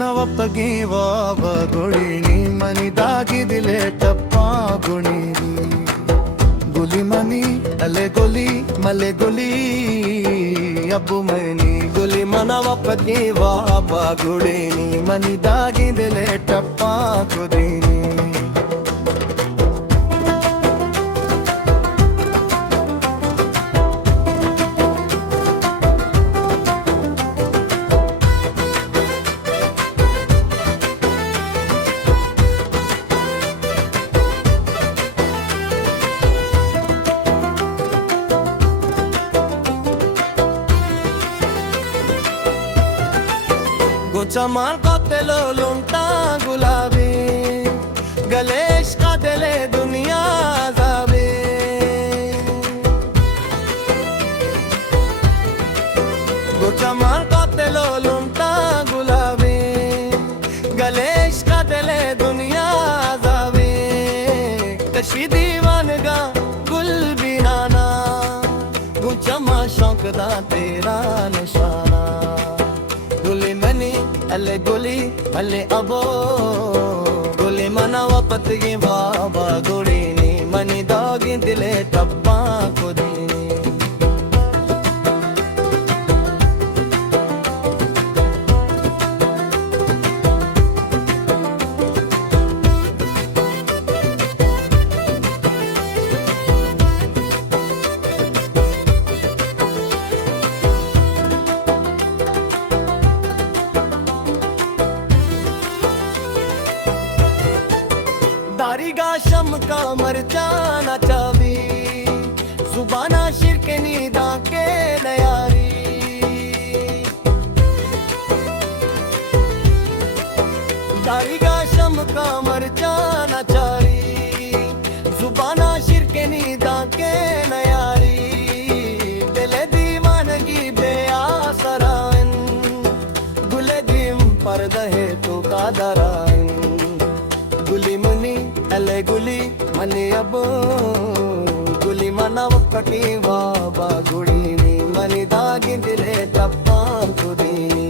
ಮನವಪ್ಪಗೆ ವಾವ ಗುಳಿನಿ ಮನಿದಾಗಿದಿಲೆ ಟಪ್ಪ ಗುಣಿನಿ ಗುಲಿ ಮನಿ ಅಲೆ ಗುಲಿ ಮಲೆ ಗುಲಿ ಅಬ್ಬು ಮನಿ ಗುಲಿ ಮನವಪ್ಪಗೆ ವಾವ ಗುಳಿನಿ ಮನಿದಾಗಿದಿಲೆ ಟಪ್ಪ ಗುದಿನಿ चमार का तेलो लुंटा गुलाबी गलेश का दिले दुनिया जावे चमार का तेलो लुंटा गुलाबी गलेश का दिले दुनिया जावे कशी दीवानगा गुल बिनाना चमा शौक दा तेरा निशाना गुली मनी अले गुली मले अबो गुली मनावा पतगी बाबा गुड़ीनी मनी दागी दिले टप्पा कुदीनी दारीगा शम का मरचाना चावी जुबाना शिरके नीदा के नयारी दारीगा शम का मरचाना चारी जुबाना शिरके नीदा के नयारी दिले दीवानगी बेआसराइन गुले दीम परदहे तो कादराइन गुली मुनी अले गुली मनी अबो गुली मनाव कटी बाबा गुड़ीनी मनी दागी दिले टप्पा कुदीनी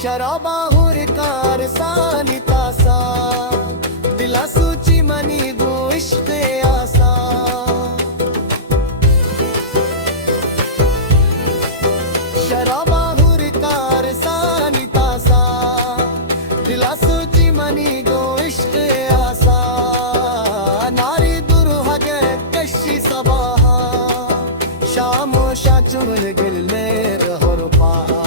शराबा हुरकार सानी तासा दिला सूची मनी गो इश्क आसा शराबा हुरकार सानी तासा दिला सूची मनी गो इश्क आसा नारी दुरुहगे कशी सबाहा शामो शाचुर गिल मेर हर पाहा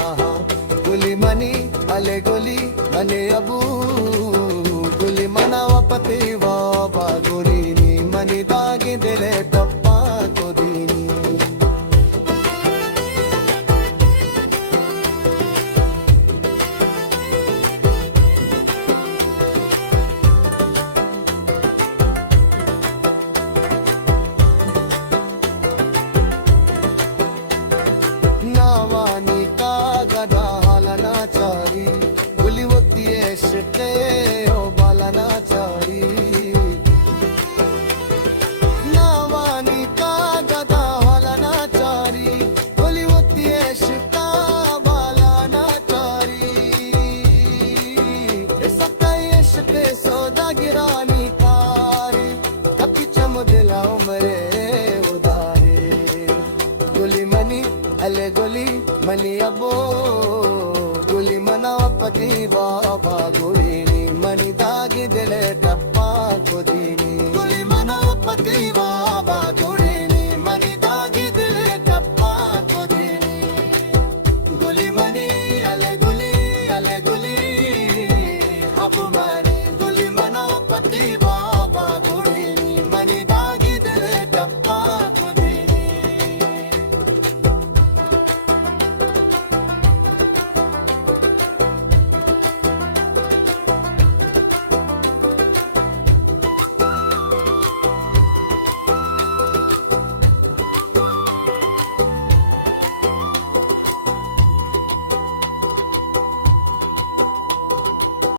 गुली मनी अले गुली मने अबू गुली मनावा पति बाबा गुरीनी मनी दागी दिले टप्पा कुदीनी नावानी का गदा चारी गुली वक्ती इश्क़े ओ बालाना चारी नावानी का गदा हलाना चारी गुली वक्ती इश्क़ बालाना चारी सबका इश्क़ सौदा गिरानी कारी कभी चम दिला उमरे उदारे गुली मनी अले गुली मनी अबो गुली मनावा पति बाबा गुड़ीनी मनी दागी दिले टप्पा कुदीनी गुली मनावा पति बाबा गुड़ीनी मनी दागी दिले टप्पा कुदीनी गुली मनी अले गुली अबू मनी